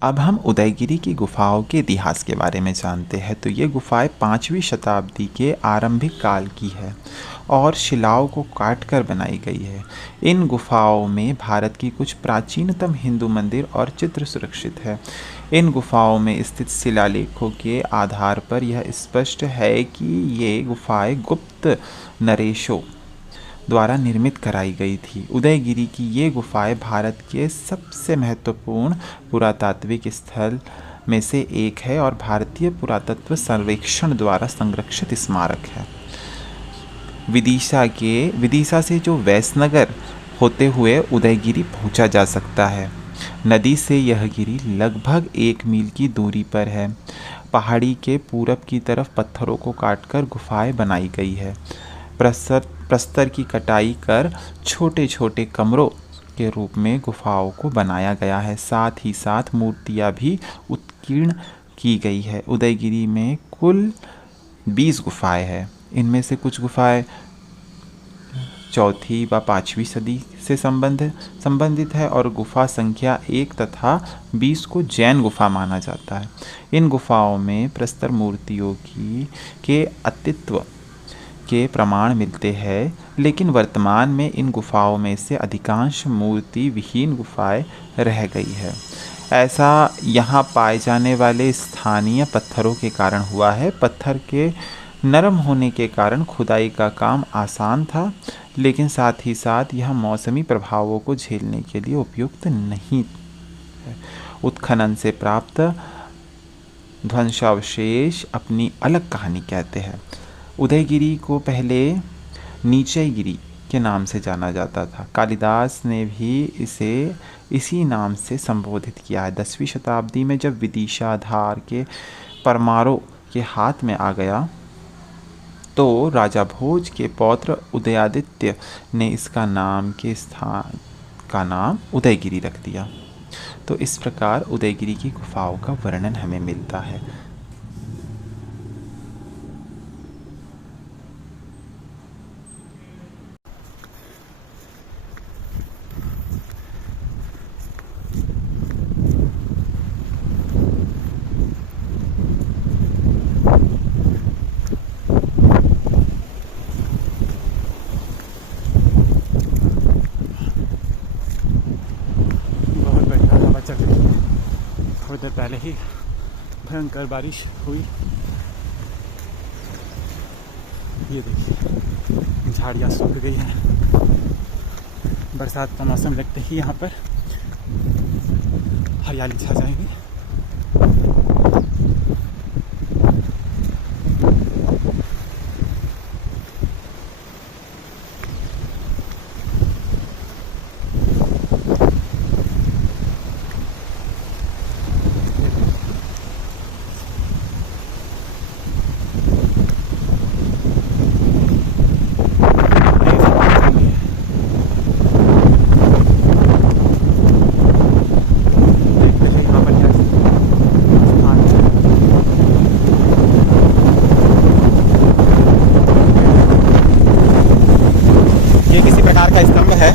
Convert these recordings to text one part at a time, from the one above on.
अब हम उदयगिरी की गुफाओं के इतिहास के बारे में जानते हैं। तो ये गुफाएं 5वीं शताब्दी के आरंभिक काल की है और शिलाओं को काटकर बनाई गई है। इन गुफाओं में भारत की कुछ प्राचीनतम हिंदू मंदिर और चित्र सुरक्षित है। इन गुफाओं में स्थित शिलालेखों के आधार पर यह स्पष्ट है कि ये गुफाएं गुप्त नरेशों द्वारा निर्मित कराई गई थी। उदयगिरी की ये गुफाएं भारत के सबसे महत्वपूर्ण पुरातात्विक स्थल में से एक है और भारतीय पुरातत्व सर्वेक्षण द्वारा संरक्षित स्मारक है। विदिशा से जो वैसनगर होते हुए उदयगिरी पहुंचा जा सकता है। नदी से यह गिरी लगभग 1 मील की दूरी पर है। पहाड़ी के पूरब की तरफ पत्थरों को काटकर गुफाएं बनाई गई है। प्रस्तर की कटाई कर छोटे छोटे कमरों के रूप में गुफाओं को बनाया गया है। साथ ही साथ मूर्तियां भी उत्कीर्ण की गई है। उदयगिरी में कुल 20 गुफाएं हैं। इनमें से कुछ गुफाएं 4वीं व 5वीं सदी से संबंधित है और गुफा संख्या 1 तथा 20 को जैन गुफा माना जाता है। इन गुफाओं में प्रस्तर मूर्तियों के अस्तित्व के प्रमाण मिलते हैं, लेकिन वर्तमान में इन गुफाओं में से अधिकांश मूर्ति विहीन गुफाएं रह गई है। ऐसा यहाँ पाए जाने वाले स्थानीय पत्थरों के कारण हुआ है। पत्थर के नरम होने के कारण खुदाई का काम आसान था, लेकिन साथ ही साथ यह मौसमी प्रभावों को झेलने के लिए उपयुक्त नहीं है। उत्खनन से प्राप्त ध्वंसावशेष अपनी अलग कहानी कहते हैं। उदयगिरी को पहले नीचईगिरी के नाम से जाना जाता था। कालिदास ने भी इसे इसी नाम से संबोधित किया है। 10वीं शताब्दी में जब विदिशा धार के परमारों के हाथ में आ गया तो राजा भोज के पौत्र उदयादित्य ने इसका नाम के स्थान का नाम उदयगिरी रख दिया। तो इस प्रकार उदयगिरी की गुफाओं का वर्णन हमें मिलता है। थोड़ी देर पहले ही भयंकर बारिश हुई। ये देखिए झाड़ियाँ सूख गई हैं। बरसात का मौसम लगते ही यहाँ पर हरियाली छा जाएगी। का स्तंभ है।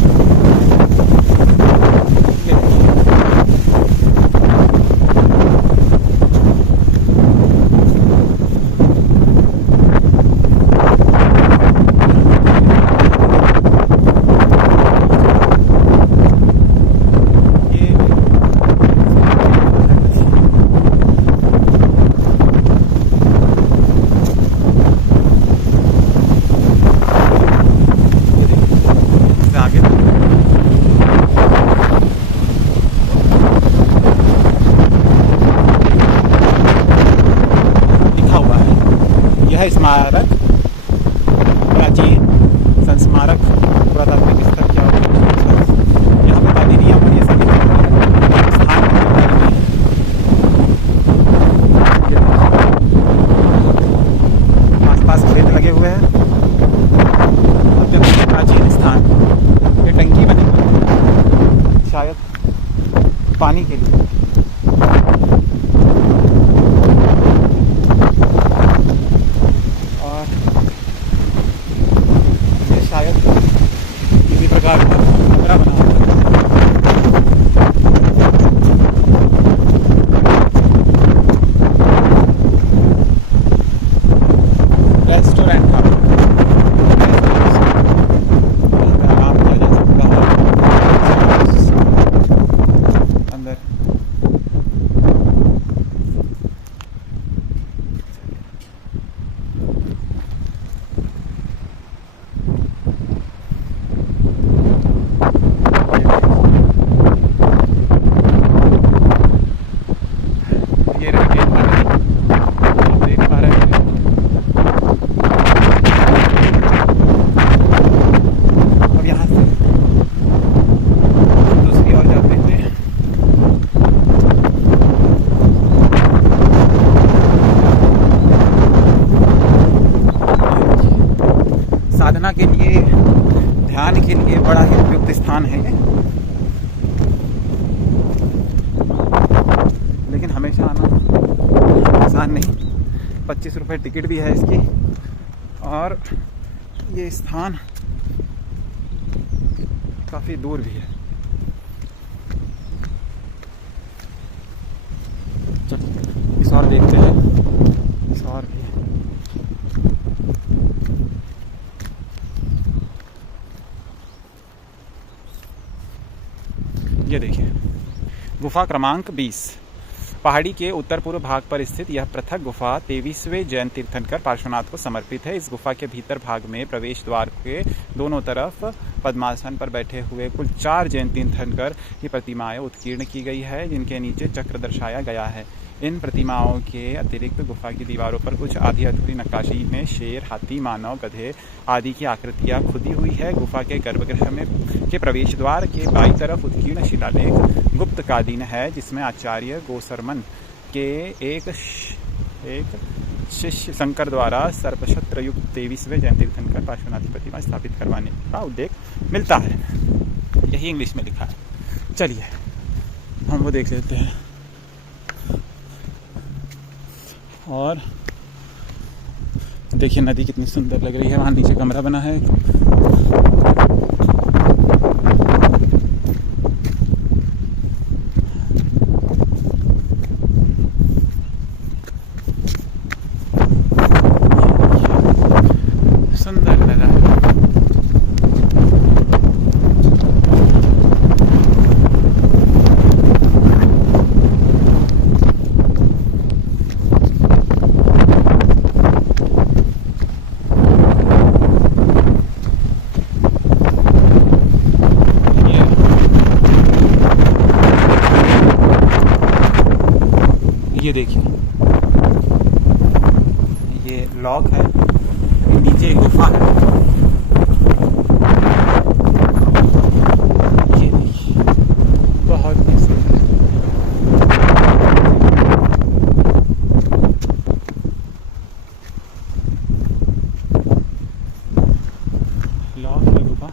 यह स्मारक प्राचीन संस्मारक पुरातात्विक स्थल क्या यहाँ पर पादरियाँ और ये सभी स्थान आसपास खेत लगे हुए हैं। अत्यंत प्राचीन स्थान। ये टंकी बनी शायद पानी के लिए। शायद किसी साधना के लिए, ध्यान के लिए बड़ा ही उपयुक्त स्थान है ये। लेकिन हमेशा आना आसान नहीं, 25 रुपये टिकट भी है इसकी, और ये स्थान काफ़ी दूर भी है। चलिए इस और देखते हैं, इस और भी है। ये देखिए गुफा क्रमांक 20। पहाड़ी के उत्तर पूर्व भाग पर स्थित यह पृथक गुफा 23वें जैन तीर्थंकर पार्श्वनाथ को समर्पित है। इस गुफा के भीतर भाग में प्रवेश द्वार के दोनों तरफ पद्मासन पर बैठे हुए कुल 4 जैन तीर्थंकर की प्रतिमाएं उत्कीर्ण की गई है, जिनके नीचे चक्र दर्शाया गया है। इन प्रतिमाओं के अतिरिक्त गुफा की दीवारों पर कुछ आधी अधूरी नक्काशी में शेर, हाथी, मानव, गधे आदि की आकृतियां खुदी हुई है। गुफा के गर्भगृह में के प्रवेश द्वार के बाईं तरफ उत्कीर्ण शिलालेख गुप्त कालीन है, जिसमें आचार्य गोसरमन के एक शिष्य शंकर द्वारा सर्पछत्र युक्त 23वें जैन तीर्थंकर पार्श्वनाथ की प्रतिमा स्थापित करवाने का उल्लेख मिलता है। यही इंग्लिश में लिखा है। चलिए हम वो देख लेते हैं। और देखिए नदी कितनी सुंदर लग रही है, वहाँ नीचे कमरा बना है। सुंदर नज़ारा। ये देखिए ये लॉक है, नीचे गुफा है। ये देखिए बहुत ही सुंदर। लॉक है गुफा।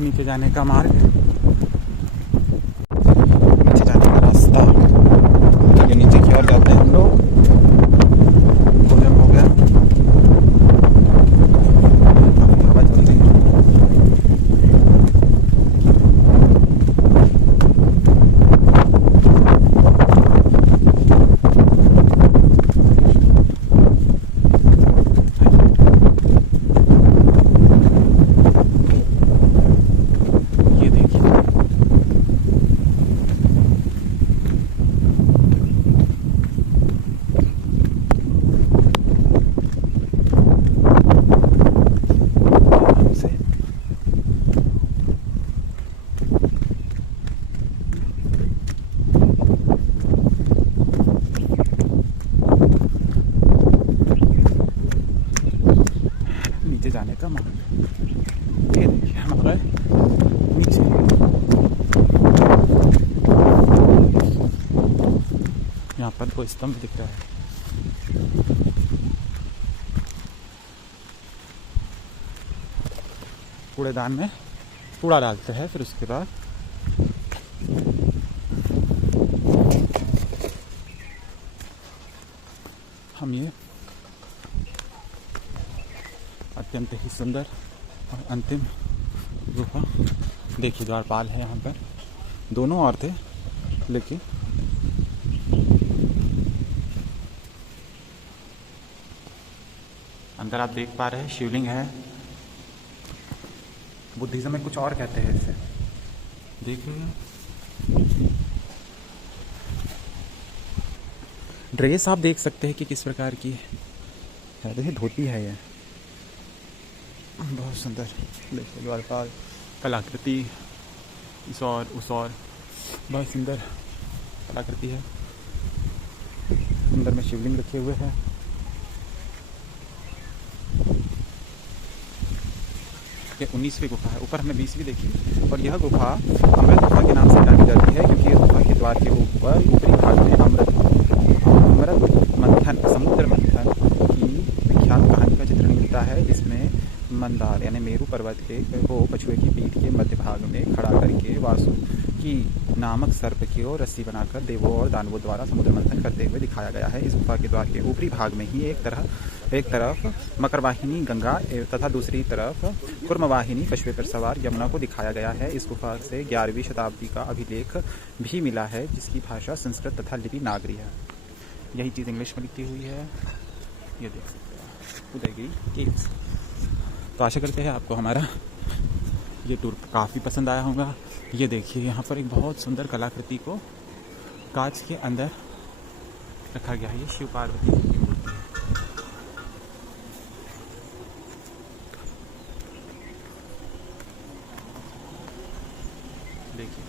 नीचे जाने का मार्ग, नीचे जाने का रास्ता। आगे नीचे की ओर जाते हैं हम लोग। भोजन हो गया, हवा चल रही है। नीचे जाने का मार्ग। ये देखिए हम गए नीचे। यहाँ पर 2 स्तंभ दिख रहा है। कूड़ेदान में कूड़ा डालते हैं, फिर उसके बाद हम ये अत्यंत ही सुंदर और अंतिम गुफा देखिए। द्वारपाल है यहाँ पर, दोनों और थे, लेकिन अंदर आप देख पा रहे हैं शिवलिंग है। बुद्धिज्म में कुछ और कहते हैं इसे, देखिए। ड्रेस आप देख सकते हैं कि किस प्रकार की है, देखिए धोती है ये, बहुत सुंदर। देखिए द्वारपाल कलाकृति, इस और उस और, बहुत सुंदर कलाकृति है। अंदर में शिवलिंग रखे हुए हैं। ये 19वीं गुफा है, ऊपर हमने 20वीं देखी। और यह गुफा अमृत गुफा के नाम से जानी जाती है, क्योंकि इस गुफा के द्वार के ऊपर ऊपरी भाग में अमृत मंथन, समुद्र मंथन की विख्यात कहानी का चित्रण मिलता है। इसमें मंदार यानी मेरू पर्वत को कछुए की पीठ के मध्य भाग में खड़ा करके वासुकी नामक सर्प की ओर रस्सी बनाकर देवों और दानवों द्वारा समुद्र मंथन करते हुए दिखाया गया है। इस गुफा के द्वार के ऊपरी भाग में ही एक तरफ मकरवाहिनी गंगा तथा दूसरी तरफ कुर्मवाहिनी कछुए पर सवार यमुना को दिखाया गया है। इस गुफा से 11वीं शताब्दी का अभिलेख भी मिला है, जिसकी भाषा संस्कृत तथा लिपि नागरी है। यही चीज़ इंग्लिश में लिखी हुई है, ये देख सकते हैं, उदयगिरी केव्स। तो आशा करते हैं आपको हमारा ये टूर काफ़ी पसंद आया होगा। ये देखिए यहाँ पर एक बहुत सुंदर कलाकृति को कांच के अंदर रखा गया है। ये शिव पार्वती की मूर्ति है। देखिए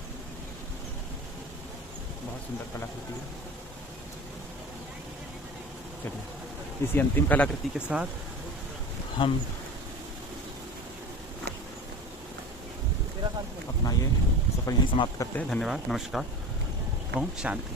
बहुत सुंदर कलाकृति है। चलिए इसी अंतिम कलाकृति के साथ हम अपना ये सफ़र यहीं समाप्त करते हैं। धन्यवाद, नमस्कार, ओम शांति।